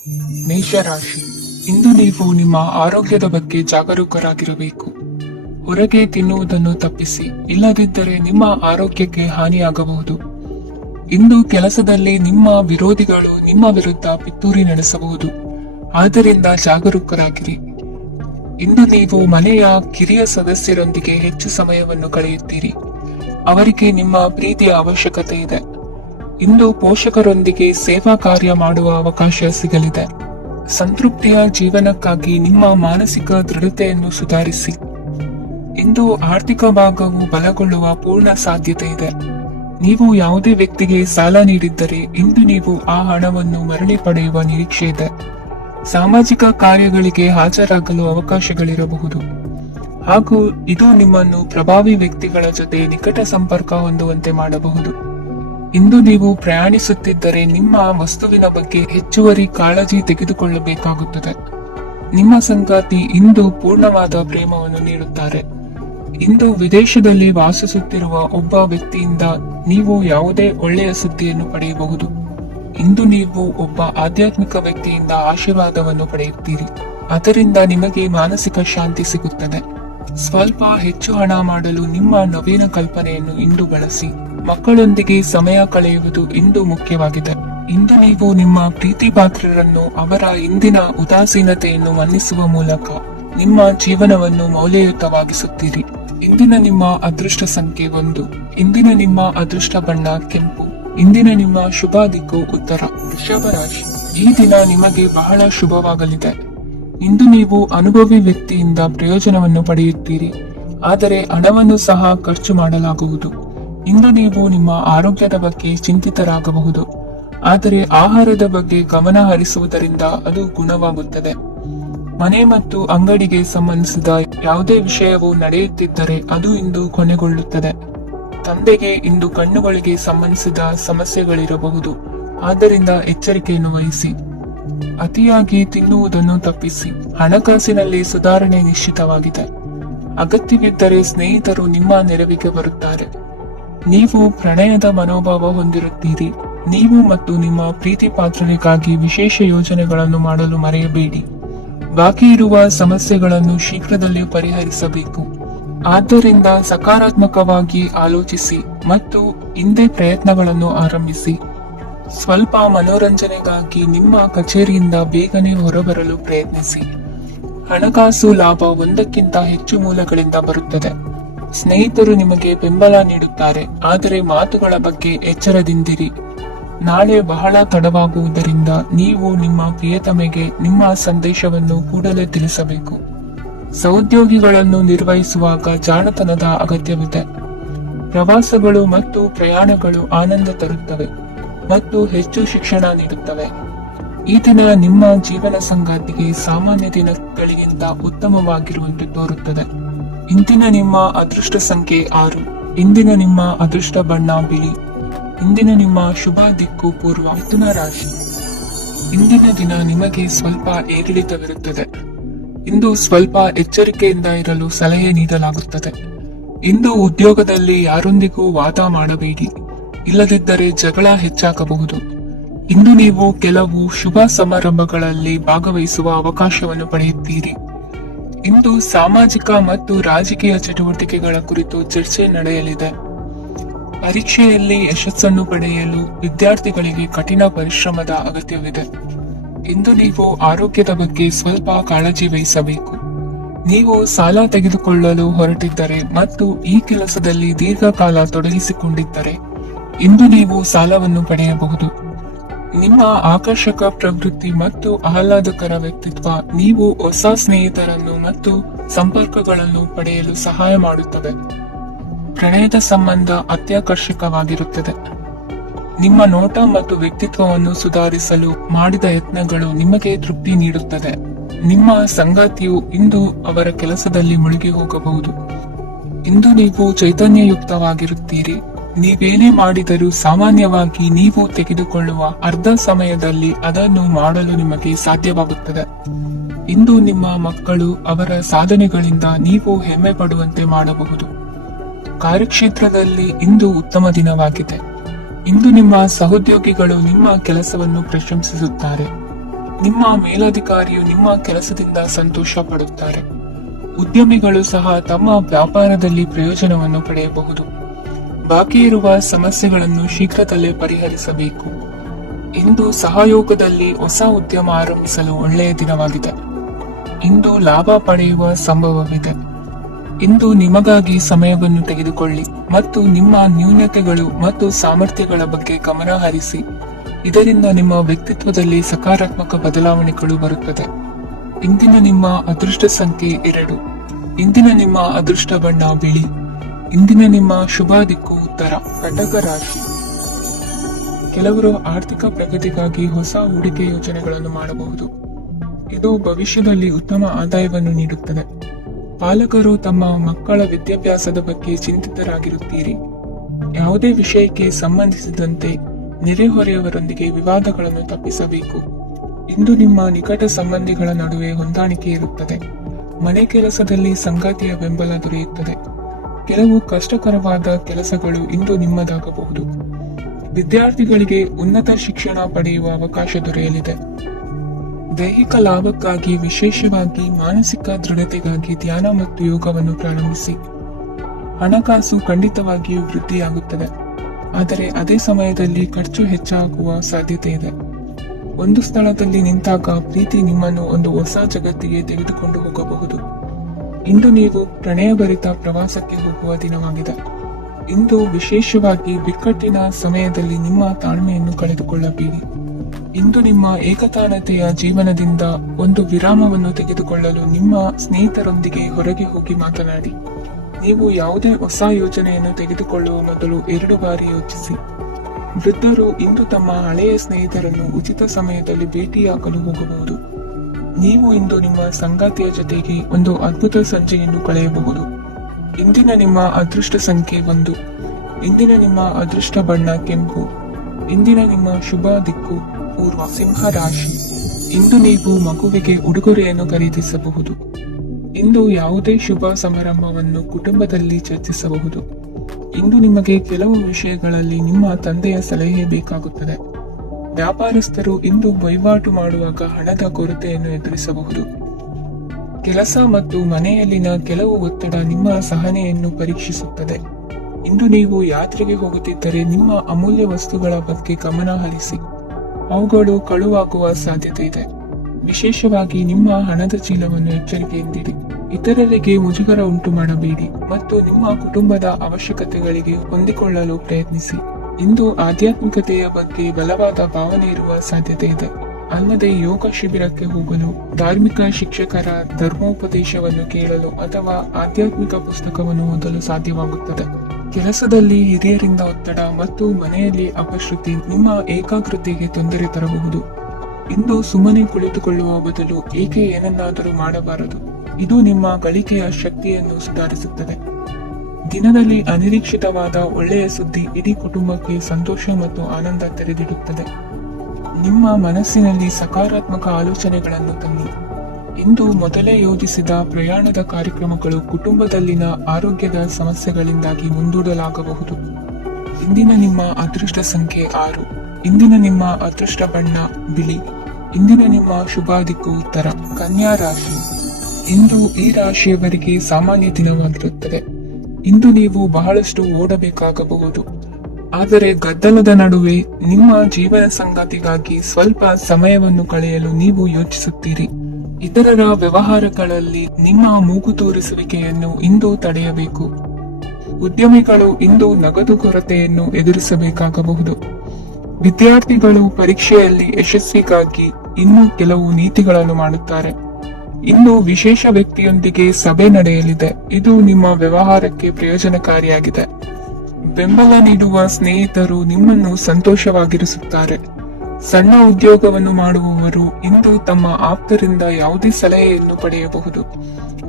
ಮೇಷರಾಶಿ. ಇಂದು ನೀವು ನಿಮ್ಮ ಆರೋಗ್ಯದ ಬಗ್ಗೆ ಜಾಗರೂಕರಾಗಿರಬೇಕು. ಹೊರಗೆ ತಿನ್ನುವುದನ್ನು ತಪ್ಪಿಸಿ, ಇಲ್ಲದಿದ್ದರೆ ನಿಮ್ಮ ಆರೋಗ್ಯಕ್ಕೆ ಹಾನಿಯಾಗಬಹುದು. ಇಂದು ಕೆಲಸದಲ್ಲಿ ನಿಮ್ಮ ವಿರೋಧಿಗಳು ನಿಮ್ಮ ವಿರುದ್ಧ ಪಿತೂರಿ ನಡೆಸಬಹುದು, ಆದ್ದರಿಂದ ಜಾಗರೂಕರಾಗಿರಿ. ಇಂದು ನೀವು ಮನೆಯ ಕಿರಿಯ ಸದಸ್ಯರೊಂದಿಗೆ ಹೆಚ್ಚು ಸಮಯವನ್ನು ಕಳೆಯುತ್ತೀರಿ. ಅವರಿಗೆ ನಿಮ್ಮ ಪ್ರೀತಿಯ ಅವಶ್ಯಕತೆ ಇದೆ. ಇಂದು ಪೋಷಕರೊಂದಿಗೆ ಸೇವಾ ಕಾರ್ಯ ಮಾಡುವ ಅವಕಾಶ ಸಿಗಲಿದೆ. ಸಂತೃಪ್ತಿಯ ಜೀವನಕ್ಕಾಗಿ ನಿಮ್ಮ ಮಾನಸಿಕ ದೃಢತೆಯನ್ನು ಸುಧಾರಿಸಿ. ಇಂದು ಆರ್ಥಿಕ ಭಾಗವು ಬಲಗೊಳ್ಳುವ ಪೂರ್ಣ ಸಾಧ್ಯತೆ ಇದೆ. ನೀವು ಯಾವುದೇ ವ್ಯಕ್ತಿಗೆ ಸಾಲ ನೀಡಿದ್ದರೆ ಇಂದು ನೀವು ಆ ಹಣವನ್ನು ಮರಳಿ ಪಡೆಯುವ ನಿರೀಕ್ಷೆ ಇದೆ. ಸಾಮಾಜಿಕ ಕಾರ್ಯಗಳಿಗೆ ಹಾಜರಾಗಲು ಅವಕಾಶಗಳಿರಬಹುದು, ಹಾಗೂ ಇದು ನಿಮ್ಮನ್ನು ಪ್ರಭಾವಿ ವ್ಯಕ್ತಿಗಳ ಜೊತೆ ನಿಕಟ ಸಂಪರ್ಕ ಹೊಂದುವಂತೆ ಮಾಡಬಹುದು. ಇಂದು ನೀವು ಪ್ರಯಾಣಿಸುತ್ತಿದ್ದರೆ ನಿಮ್ಮ ವಸ್ತುವಿನ ಬಗ್ಗೆ ಹೆಚ್ಚುವರಿ ಕಾಳಜಿ ತೆಗೆದುಕೊಳ್ಳಬೇಕಾಗುತ್ತದೆ. ನಿಮ್ಮ ಸಂಗಾತಿ ಇಂದು ಪೂರ್ಣವಾದ ಪ್ರೇಮವನ್ನು ನೀಡುತ್ತಾರೆ. ಇಂದು ವಿದೇಶದಲ್ಲಿ ವಾಸಿಸುತ್ತಿರುವ ಒಬ್ಬ ವ್ಯಕ್ತಿಯಿಂದ ನೀವು ಯಾವುದೇ ಒಳ್ಳೆಯ ಸುದ್ದಿಯನ್ನು ಪಡೆಯಬಹುದು. ಇಂದು ನೀವು ಒಬ್ಬ ಆಧ್ಯಾತ್ಮಿಕ ವ್ಯಕ್ತಿಯಿಂದ ಆಶೀರ್ವಾದವನ್ನು ಪಡೆಯುತ್ತೀರಿ, ಅದರಿಂದ ನಿಮಗೆ ಮಾನಸಿಕ ಶಾಂತಿ ಸಿಗುತ್ತದೆ. ಸ್ವಲ್ಪ ಹೆಚ್ಚು ಹಣ ಮಾಡಲು ನಿಮ್ಮ ನವೀನ ಕಲ್ಪನೆಯನ್ನು ಇಂದು ಬಳಸಿ. ಮಕ್ಕಳೊಂದಿಗೆ ಸಮಯ ಕಳೆಯುವುದು ಇಂದು ಮುಖ್ಯವಾಗಿದೆ. ಇಂದು ನೀವು ನಿಮ್ಮ ಪ್ರೀತಿ ಪಾತ್ರರನ್ನು ಅವರ ಇಂದಿನ ಉದಾಸೀನತೆಯನ್ನು ಮನ್ನಿಸುವ ಮೂಲಕ ನಿಮ್ಮ ಜೀವನವನ್ನು ಮೌಲ್ಯಯುತವಾಗಿಸುತ್ತೀರಿ. ಇಂದಿನ ನಿಮ್ಮ ಅದೃಷ್ಟ ಸಂಖ್ಯೆ 1. ಇಂದಿನ ನಿಮ್ಮ ಅದೃಷ್ಟ ಬಣ್ಣ ಕೆಂಪು. ಇಂದಿನ ನಿಮ್ಮ ಶುಭ ದಿಕ್ಕು ಉತ್ತರ. ವೃಷಭ ರಾಶಿ. ಈ ದಿನ ನಿಮಗೆ ಬಹಳ ಶುಭವಾಗಲಿದೆ. ಇಂದು ನೀವು ಅನುಭವಿ ವ್ಯಕ್ತಿಯಿಂದ ಪ್ರಯೋಜನವನ್ನು ಪಡೆಯುತ್ತೀರಿ, ಆದರೆ ಹಣವನ್ನು ಸಹ ಖರ್ಚು ಮಾಡಲಾಗುವುದು. ಇಂದು ನೀವು ನಿಮ್ಮ ಆರೋಗ್ಯದ ಬಗ್ಗೆ ಚಿಂತಿತರಾಗಬಹುದು, ಆದರೆ ಆಹಾರದ ಬಗ್ಗೆ ಗಮನ ಹರಿಸುವುದರಿಂದ ಅದು ಗುಣವಾಗುತ್ತದೆ. ಮನೆ ಮತ್ತು ಅಂಗಡಿಗೆ ಸಂಬಂಧಿಸಿದ ಯಾವುದೇ ವಿಷಯವು ನಡೆಯುತ್ತಿದ್ದರೆ ಅದು ಇಂದು ಕೊನೆಗೊಳ್ಳುತ್ತದೆ. ತಂದೆಗೆ ಇಂದು ಕಣ್ಣುಗಳಿಗೆ ಸಂಬಂಧಿಸಿದ ಸಮಸ್ಯೆಗಳಿರಬಹುದು, ಆದ್ದರಿಂದ ಎಚ್ಚರಿಕೆಯನ್ನು ವಹಿಸಿ. ಅತಿಯಾಗಿ ತಿನ್ನುವುದನ್ನು ತಪ್ಪಿಸಿ. ಹಣಕಾಸಿನಲ್ಲಿ ಸುಧಾರಣೆ ನಿಶ್ಚಿತವಾಗಿದೆ. ಅಗತ್ಯವಿದ್ದರೆ ಸ್ನೇಹಿತರು ನಿಮ್ಮ ನೆರವಿಗೆ ಬರುತ್ತಾರೆ. ನೀವು ಪ್ರಣಯದ ಮನೋಭಾವ ಹೊಂದಿರುತ್ತೀರಿ. ನೀವು ಮತ್ತು ನಿಮ್ಮ ಪ್ರೀತಿ ಪಾತ್ರರಿಗಾಗಿ ವಿಶೇಷ ಯೋಜನೆಗಳನ್ನು ಮಾಡಲು ಮರೆಯಬೇಡಿ. ಬಾಕಿ ಇರುವ ಸಮಸ್ಯೆಗಳನ್ನು ಶೀಘ್ರದಲ್ಲೇ ಪರಿಹರಿಸಬೇಕು. ಆದ್ದರಿಂದ ಸಕಾರಾತ್ಮಕವಾಗಿ ಆಲೋಚಿಸಿ ಮತ್ತು ಹಿಂದೆ ಪ್ರಯತ್ನಗಳನ್ನು ಆರಂಭಿಸಿ. ಸ್ವಲ್ಪ ಮನೋರಂಜನೆಗಾಗಿ ನಿಮ್ಮ ಕಚೇರಿಯಿಂದ ಬೇಗನೆ ಹೊರಬರಲು ಪ್ರಯತ್ನಿಸಿ. ಹಣಕಾಸು ಲಾಭ ಒಂದಕ್ಕಿಂತ ಹೆಚ್ಚು ಮೂಲಗಳಿಂದ ಬರುತ್ತದೆ. ಸ್ನೇಹಿತರು ನಿಮಗೆ ಬೆಂಬಲ ನೀಡುತ್ತಾರೆ, ಆದರೆ ಮಾತುಗಳ ಬಗ್ಗೆ ಎಚ್ಚರದಿಂದಿರಿ. ನಾಳೆ ಬಹಳ ತಡವಾಗುವುದರಿಂದ ನೀವು ನಿಮ್ಮ ಪ್ರಿಯತಮೆಗೆ ನಿಮ್ಮ ಸಂದೇಶವನ್ನು ಕೂಡಲೇ ತಿಳಿಸಬೇಕು. ಸಹೋದ್ಯೋಗಿಗಳನ್ನು ನಿರ್ವಹಿಸುವಾಗ ಜಾಣತನದ ಅಗತ್ಯವಿದೆ. ಪ್ರವಾಸಗಳು ಮತ್ತು ಪ್ರಯಾಣಗಳು ಆನಂದ ತರುತ್ತವೆ ಮತ್ತು ಹೆಚ್ಚು ಶಿಕ್ಷಣ ನೀಡುತ್ತವೆ. ಈ ದಿನ ನಿಮ್ಮ ಜೀವನ ಸಂಗಾತಿಗೆ ಸಾಮಾನ್ಯ ದಿನಗಳಿಗಿಂತ ಉತ್ತಮವಾಗಿರುವಂತೆ ತೋರುತ್ತದೆ. ಇಂದಿನ ನಿಮ್ಮ ಅದೃಷ್ಟ ಸಂಖ್ಯೆ 6. ಇಂದಿನ ನಿಮ್ಮ ಅದೃಷ್ಟ ಬಣ್ಣ ಬಿಳಿ. ಇಂದಿನ ನಿಮ್ಮ ಶುಭ ದಿಕ್ಕು ಪೂರ್ವ. ಮಿಥುನ ರಾಶಿ. ಇಂದಿನ ದಿನ ನಿಮಗೆ ಸ್ವಲ್ಪ ಏರಿಳಿತವಿರುತ್ತದೆ. ಇಂದು ಸ್ವಲ್ಪ ಎಚ್ಚರಿಕೆಯಿಂದ ಇರಲು ಸಲಹೆ ನೀಡಲಾಗುತ್ತದೆ. ಇಂದು ಉದ್ಯೋಗದಲ್ಲಿ ಯಾರೊಂದಿಗೂ ವಾದ ಮಾಡಬೇಡಿ, ಇಲ್ಲದಿದ್ದರೆ ಜಗಳ ಹೆಚ್ಚಾಗಬಹುದು. ಇಂದು ನೀವು ಕೆಲವು ಶುಭ ಸಮಾರಂಭಗಳಲ್ಲಿ ಭಾಗವಹಿಸುವ ಅವಕಾಶವನ್ನು ಪಡೆಯುತ್ತೀರಿ. ಇಂದು ಸಾಮಾಜಿಕ ಮತ್ತು ರಾಜಕೀಯ ಚಟುವಟಿಕೆಗಳ ಕುರಿತು ಚರ್ಚೆ ನಡೆಯಲಿದೆ. ಪರೀಕ್ಷೆಯಲ್ಲಿ ಯಶಸ್ಸನ್ನು ಪಡೆಯಲು ವಿದ್ಯಾರ್ಥಿಗಳಿಗೆ ಕಠಿಣ ಪರಿಶ್ರಮದ ಅಗತ್ಯವಿದೆ. ಇಂದು ನೀವು ಆರೋಗ್ಯದ ಬಗ್ಗೆ ಸ್ವಲ್ಪ ಕಾಳಜಿ ವಹಿಸಬೇಕು. ನೀವು ಸಾಲ ತೆಗೆದುಕೊಳ್ಳಲು ಹೊರಟಿದ್ದರೆ ಮತ್ತು ಈ ಕೆಲಸದಲ್ಲಿ ದೀರ್ಘಕಾಲ ತೊಡಗಿಸಿಕೊಂಡಿದ್ದರೆ ಇಂದು ನೀವು ಸಾಲವನ್ನು ಪಡೆಯಬಹುದು. ನಿಮ್ಮ ಆಕರ್ಷಕ ಪ್ರವೃತ್ತಿ ಮತ್ತು ಆಹ್ಲಾದಕರ ವ್ಯಕ್ತಿತ್ವ ನೀವು ಹೊಸ ಸ್ನೇಹಿತರನ್ನು ಮತ್ತು ಸಂಪರ್ಕಗಳನ್ನು ಪಡೆಯಲು ಸಹಾಯ ಮಾಡುತ್ತವೆ. ಪ್ರಣಯದ ಸಂಬಂಧ ಅತ್ಯಾಕರ್ಷಕವಾಗಿರುತ್ತದೆ. ನಿಮ್ಮ ನೋಟ ಮತ್ತು ವ್ಯಕ್ತಿತ್ವವನ್ನು ಸುಧಾರಿಸಲು ಮಾಡಿದ ಯತ್ನಗಳು ನಿಮಗೆ ತೃಪ್ತಿ ನೀಡುತ್ತದೆ. ನಿಮ್ಮ ಸಂಗಾತಿಯು ಇಂದು ಅವರ ಕೆಲಸದಲ್ಲಿ ಮುಳುಗಿ ಹೋಗಬಹುದು. ಇಂದು ನೀವು ಚೈತನ್ಯಯುಕ್ತವಾಗಿರುತ್ತೀರಿ. ನೀವೇನೇ ಮಾಡಿದರೂ ಸಾಮಾನ್ಯವಾಗಿ ನೀವು ತೆಗೆದುಕೊಳ್ಳುವ ಅರ್ಧ ಸಮಯದಲ್ಲಿ ಅದನ್ನು ಮಾಡಲು ನಿಮಗೆ ಸಾಧ್ಯವಾಗುತ್ತದೆ. ಇಂದು ನಿಮ್ಮ ಮಕ್ಕಳು ಅವರ ಸಾಧನೆಗಳಿಂದ ನೀವು ಹೆಮ್ಮೆ ಪಡುವಂತೆ ಮಾಡಬಹುದು. ಕಾರ್ಯಕ್ಷೇತ್ರದಲ್ಲಿ ಇಂದು ಉತ್ತಮ ದಿನವಾಗಿದೆ. ಇಂದು ನಿಮ್ಮ ಸಹೋದ್ಯೋಗಿಗಳು ನಿಮ್ಮ ಕೆಲಸವನ್ನು ಪ್ರಶಂಸಿಸುತ್ತಾರೆ. ನಿಮ್ಮ ಮೇಲಧಿಕಾರಿಯು ನಿಮ್ಮ ಕೆಲಸದಿಂದ ಸಂತೋಷ ಪಡುತ್ತಾರೆ. ಉದ್ಯಮಿಗಳು ಸಹ ತಮ್ಮ ವ್ಯಾಪಾರದಲ್ಲಿ ಪ್ರಯೋಜನವನ್ನು ಪಡೆಯಬಹುದು. ಬಾಕಿ ಇರುವ ಸಮಸ್ಯೆಗಳನ್ನು ಶೀಘ್ರದಲ್ಲೇ ಪರಿಹರಿಸಬೇಕು. ಇಂದು ಸಹಯೋಗದಲ್ಲಿ ಹೊಸ ಉದ್ಯಮ ಆರಂಭಿಸಲು ಒಳ್ಳೆಯ ದಿನವಾಗಿದೆ. ಇಂದು ಲಾಭ ಪಡೆಯುವ ಸಂಭವವಿದೆ. ಇಂದು ನಿಮಗಾಗಿ ಸಮಯವನ್ನು ತೆಗೆದುಕೊಳ್ಳಿ ಮತ್ತು ನಿಮ್ಮ ನ್ಯೂನತೆಗಳು ಮತ್ತು ಸಾಮರ್ಥ್ಯಗಳ ಬಗ್ಗೆ ಗಮನ ಹರಿಸಿ. ಇದರಿಂದ ನಿಮ್ಮ ವ್ಯಕ್ತಿತ್ವದಲ್ಲಿ ಸಕಾರಾತ್ಮಕ ಬದಲಾವಣೆಗಳು ಬರುತ್ತದೆ. ಇಂದಿನ ನಿಮ್ಮ ಅದೃಷ್ಟ ಸಂಖ್ಯೆ 2. ಇಂದಿನ ನಿಮ್ಮ ಅದೃಷ್ಟ ಬಣ್ಣ ಬಿಳಿ. ಇಂದಿನ ನಿಮ್ಮ ಶುಭ ದಿಕ್ಕು ಉತ್ತರ. ಕಟಕ ರಾಶಿ. ಕೆಲವರು ಆರ್ಥಿಕ ಪ್ರಗತಿಗಾಗಿ ಹೊಸ ಹೂಡಿಕೆ ಯೋಜನೆಗಳನ್ನು ಮಾಡಬಹುದು. ಇದು ಭವಿಷ್ಯದಲ್ಲಿ ಉತ್ತಮ ಆದಾಯವನ್ನು ನೀಡುತ್ತದೆ. ಪಾಲಕರು ತಮ್ಮ ಮಕ್ಕಳ ವಿದ್ಯಾಭ್ಯಾಸದ ಬಗ್ಗೆ ಚಿಂತಿತರಾಗಿರುತ್ತೀರಿ. ಯಾವುದೇ ವಿಷಯಕ್ಕೆ ಸಂಬಂಧಿಸಿದಂತೆ ನೆರೆಹೊರೆಯವರೊಂದಿಗೆ ವಿವಾದಗಳನ್ನು ತಪ್ಪಿಸಬೇಕು. ಇಂದು ನಿಮ್ಮ ನಿಕಟ ಸಂಬಂಧಿಗಳ ನಡುವೆ ಹೊಂದಾಣಿಕೆ ಇರುತ್ತದೆ. ಮನೆ ಕೆಲಸದಲ್ಲಿ ಸಂಗಾತಿಯ ಬೆಂಬಲ ದೊರೆಯುತ್ತದೆ. ಕೆಲವು ಕಷ್ಟಕರವಾದ ಕೆಲಸಗಳು ಇಂದು ನಿಮ್ಮದಾಗಬಹುದು. ವಿದ್ಯಾರ್ಥಿಗಳಿಗೆ ಉನ್ನತ ಶಿಕ್ಷಣ ಪಡೆಯುವ ಅವಕಾಶ ದೊರೆಯಲಿದೆ. ದೈಹಿಕ ಲಾಭಕ್ಕಾಗಿ, ವಿಶೇಷವಾಗಿ ಮಾನಸಿಕ ದೃಢತೆಗಾಗಿ ಧ್ಯಾನ ಮತ್ತು ಯೋಗವನ್ನು ಪ್ರಾರಂಭಿಸಿ. ಹಣಕಾಸು ಖಂಡಿತವಾಗಿಯೂ ವೃದ್ಧಿಯಾಗುತ್ತದೆ, ಆದರೆ ಅದೇ ಸಮಯದಲ್ಲಿ ಖರ್ಚು ಹೆಚ್ಚಾಗುವ ಸಾಧ್ಯತೆ ಇದೆ. ಒಂದು ಸ್ಥಳದಲ್ಲಿ ನಿಂತಾಗ ಪ್ರೀತಿ ನಿಮ್ಮನ್ನು ಒಂದು ಹೊಸ ಜಗತ್ತಿಗೆ ತೆಗೆದುಕೊಂಡು ಹೋಗಬಹುದು. ಇಂದು ನೀವು ಪ್ರಣಯಭರಿತ ಪ್ರವಾಸಕ್ಕೆ ಹೋಗುವ ದಿನವಾಗಿದೆ. ಇಂದು ವಿಶೇಷವಾಗಿ ಬಿಕ್ಕಟ್ಟಿನ ಸಮಯದಲ್ಲಿ ನಿಮ್ಮ ತಾಳ್ಮೆಯನ್ನು ಕಳೆದುಕೊಳ್ಳಬೇಡಿ. ಇಂದು ನಿಮ್ಮ ಏಕತಾನತೆಯ ಜೀವನದಿಂದ ಒಂದು ವಿರಾಮವನ್ನು ತೆಗೆದುಕೊಳ್ಳಲು ನಿಮ್ಮ ಸ್ನೇಹಿತರೊಂದಿಗೆ ಹೊರಗೆ ಹೋಗಿ ಮಾತನಾಡಿ. ನೀವು ಯಾವುದೇ ಹೊಸ ಯೋಜನೆಯನ್ನು ತೆಗೆದುಕೊಳ್ಳುವ ಮೊದಲು 2 ಬಾರಿ ಯೋಚಿಸಿ. ವೃದ್ಧರು ಇಂದು ತಮ್ಮ ಹಳೆಯ ಸ್ನೇಹಿತರನ್ನು ಉಚಿತ ಸಮಯದಲ್ಲಿ ಭೇಟಿಯಾಗಲು ಹೋಗಬಹುದು. ನೀವು ಇಂದು ನಿಮ್ಮ ಸಂಗಾತಿಯ ಜೊತೆಗೆ ಒಂದು ಅದ್ಭುತ ಸಂಜೆಯನ್ನು ಕಳೆಯಬಹುದು. ಇಂದಿನ ನಿಮ್ಮ ಅದೃಷ್ಟ ಸಂಖ್ಯೆ 1. ಇಂದಿನ ನಿಮ್ಮ ಅದೃಷ್ಟ ಬಣ್ಣ ಕೆಂಪು. ಇಂದಿನ ನಿಮ್ಮ ಶುಭ ದಿಕ್ಕು ಪೂರ್ವ. ಸಿಂಹ ರಾಶಿ. ಇಂದು ನೀವು ಮಗುವಿಗೆ ಉಡುಗೊರೆಯನ್ನು ಖರೀದಿಸಬಹುದು. ಇಂದು ಯಾವುದೇ ಶುಭ ಸಮಾರಂಭವನ್ನು ಕುಟುಂಬದಲ್ಲಿ ಚರ್ಚಿಸಬಹುದು. ಇಂದು ನಿಮಗೆ ಕೆಲವು ವಿಷಯಗಳಲ್ಲಿ ನಿಮ್ಮ ತಂದೆಯ ಸಲಹೆ ಬೇಕಾಗುತ್ತದೆ. ವ್ಯಾಪಾರಸ್ಥರು ಇಂದು ವಹಿವಾಟು ಮಾಡುವಾಗ ಹಣದ ಕೊರತೆಯನ್ನು ಎದುರಿಸಬಹುದು. ಕೆಲಸ ಮತ್ತು ಮನೆಯಲ್ಲಿನ ಕೆಲವು ಒತ್ತಡ ನಿಮ್ಮ ಸಹನೆಯನ್ನು ಪರೀಕ್ಷಿಸುತ್ತದೆ. ಇಂದು ನೀವು ಯಾತ್ರೆಗೆ ಹೋಗುತ್ತಿದ್ದರೆ ನಿಮ್ಮ ಅಮೂಲ್ಯ ವಸ್ತುಗಳ ಬಗ್ಗೆ ಗಮನ ಹರಿಸಿ. ಅವುಗಳು ಕಳುವಾಗುವ ಸಾಧ್ಯತೆ ಇದೆ. ವಿಶೇಷವಾಗಿ ನಿಮ್ಮ ಹಣದ ಚೀಲವನ್ನು ಎಚ್ಚರಿಕೆಯಿಂದಿರಿ. ಇತರರಿಗೆ ಮುಜುಗರ ಉಂಟು ಮಾಡಬೇಡಿ ಮತ್ತು ನಿಮ್ಮ ಕುಟುಂಬದ ಅವಶ್ಯಕತೆಗಳಿಗೆ ಹೊಂದಿಕೊಳ್ಳಲು ಪ್ರಯತ್ನಿಸಿ. ಇಂದು ಆಧ್ಯಾತ್ಮಿಕತೆಯ ಬಗ್ಗೆ ಬಲವಾದ ಭಾವನೆ ಇರುವ ಸಾಧ್ಯತೆ ಇದೆ. ಅಲ್ಲದೆ ಯೋಗ ಶಿಬಿರಕ್ಕೆ ಹೋಗಲು, ಧಾರ್ಮಿಕ ಶಿಕ್ಷಕರ ಧರ್ಮೋಪದೇಶವನ್ನು ಕೇಳಲು ಅಥವಾ ಆಧ್ಯಾತ್ಮಿಕ ಪುಸ್ತಕವನ್ನು ಓದಲು ಸಾಧ್ಯವಾಗುತ್ತದೆ. ಕೆಲಸದಲ್ಲಿ ಹಿರಿಯರಿಂದ ಒತ್ತಡ ಮತ್ತು ಮನೆಯಲ್ಲಿ ಅಪಶ್ರುತಿ ನಿಮ್ಮ ಏಕಾಗ್ರತೆಗೆ ತೊಂದರೆ ತರಬಹುದು. ಇಂದು ಸುಮ್ಮನೆ ಕುಳಿತುಕೊಳ್ಳುವ ಬದಲು ಏಕೆ ಏನನ್ನಾದರೂ ಮಾಡಬಾರದು. ಇದು ನಿಮ್ಮ ಗಳಿಕೆಯ ಶಕ್ತಿಯನ್ನು ಸುಧಾರಿಸುತ್ತದೆ. ದಿನದಲ್ಲಿ ಅನಿರೀಕ್ಷಿತವಾದ ಒಳ್ಳೆಯ ಸುದ್ದಿ ಇಡೀ ಕುಟುಂಬಕ್ಕೆ ಸಂತೋಷ ಮತ್ತು ಆನಂದ ತೆರೆದಿಡುತ್ತದೆ. ನಿಮ್ಮ ಮನಸ್ಸಿನಲ್ಲಿ ಸಕಾರಾತ್ಮಕ ಆಲೋಚನೆಗಳನ್ನು ತನ್ನಿ. ಇಂದು ಮೊದಲೇ ಯೋಜಿಸಿದ ಪ್ರಯಾಣದ ಕಾರ್ಯಕ್ರಮಗಳು ಕುಟುಂಬದಲ್ಲಿನ ಆರೋಗ್ಯದ ಸಮಸ್ಯೆಗಳಿಂದಾಗಿ ಮುಂದೂಡಲಾಗಬಹುದು. ಇಂದಿನ ನಿಮ್ಮ ಅದೃಷ್ಟ ಸಂಖ್ಯೆ 6. ಇಂದಿನ ನಿಮ್ಮ ಅದೃಷ್ಟ ಬಣ್ಣ ಬಿಳಿ. ಇಂದಿನ ನಿಮ್ಮ ಶುಭ ದಿಕ್ಕು ಉತ್ತರ. ಕನ್ಯಾ ರಾಶಿ. ಇಂದು ಈ ರಾಶಿಯವರಿಗೆ ಸಾಮಾನ್ಯ ದಿನವಾಗಿರುತ್ತದೆ. ಇಂದು ನೀವು ಬಹಳಷ್ಟು ಓಡಬೇಕಾಗಬಹುದು, ಆದರೆ ಗದ್ದಲದ ನಡುವೆ ನಿಮ್ಮ ಜೀವನ ಸಂಗಾತಿಗಾಗಿ ಸ್ವಲ್ಪ ಸಮಯವನ್ನು ಕಳೆಯಲು ನೀವು ಯೋಚಿಸುತ್ತೀರಿ. ಇತರರ ವ್ಯವಹಾರಗಳಲ್ಲಿ ನಿಮ್ಮ ಮೂಗು ತೋರಿಸುವಿಕೆಯನ್ನು ಇಂದು ತಡೆಯಬೇಕು. ಉದ್ಯಮಿಗಳು ಇಂದು ನಗದು ಕೊರತೆಯನ್ನು ಎದುರಿಸಬೇಕಾಗಬಹುದು. ವಿದ್ಯಾರ್ಥಿಗಳು ಪರೀಕ್ಷೆಯಲ್ಲಿ ಯಶಸ್ವಿಗಾಗಿ ಇನ್ನೂ ಕೆಲವು ನೀತಿಗಳನ್ನು ಮಾಡುತ್ತಾರೆ. ಇಂದು ವಿಶೇಷ ವ್ಯಕ್ತಿಯೊಂದಿಗೆ ಸಭೆ ನಡೆಯಲಿದೆ. ಇದು ನಿಮ್ಮ ವ್ಯವಹಾರಕ್ಕೆ ಪ್ರಯೋಜನಕಾರಿಯಾಗಿದೆ. ಬೆಂಬಲ ನೀಡುವ ಸ್ನೇಹಿತರು ನಿಮ್ಮನ್ನು ಸಂತೋಷವಾಗಿರಿಸುತ್ತಾರೆ. ಸಣ್ಣ ಉದ್ಯೋಗವನ್ನು ಮಾಡುವವರು ಇಂದು ತಮ್ಮ ಆಪ್ತರಿಂದ ಯಾವುದೇ ಸಲಹೆಯನ್ನು ಪಡೆಯಬಹುದು.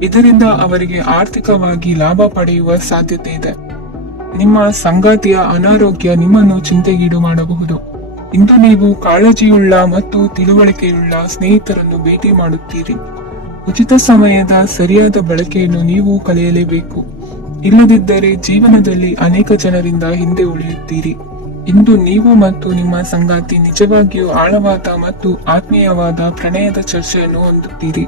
ಇದರಿಂದ ಅವರಿಗೆ ಆರ್ಥಿಕವಾಗಿ ಲಾಭ ಪಡೆಯುವ ಸಾಧ್ಯತೆ ಇದೆ. ನಿಮ್ಮ ಸಂಗಾತಿಯ ಅನಾರೋಗ್ಯ ನಿಮ್ಮನ್ನು ಚಿಂತೆಗೀಡು ಮಾಡಬಹುದು. ಇಂದು ನೀವು ಕಾಳಜಿಯುಳ್ಳ ಮತ್ತು ತಿಳುವಳಿಕೆಯುಳ್ಳ ಸ್ನೇಹಿತರನ್ನು ಭೇಟಿ ಮಾಡುತ್ತೀರಿ. ಉಚಿತ ಸಮಯದ ಸರಿಯಾದ ಬಳಕೆಯನ್ನು ನೀವು ಕಲಿಯಲೇಬೇಕು. ಇಲ್ಲದಿದ್ದರೆ ಜೀವನದಲ್ಲಿ ಅನೇಕ ಜನರಿಂದ ಹಿಂದೆ ಉಳಿಯುತ್ತೀರಿ. ಇಂದು ನೀವು ಮತ್ತು ನಿಮ್ಮ ಸಂಗಾತಿ ನಿಜವಾಗಿಯೂ ಆಳವಾದ ಮತ್ತು ಆತ್ಮೀಯವಾದ ಪ್ರಣಯದ ಚರ್ಚೆಯನ್ನು ಹೊಂದುತ್ತೀರಿ.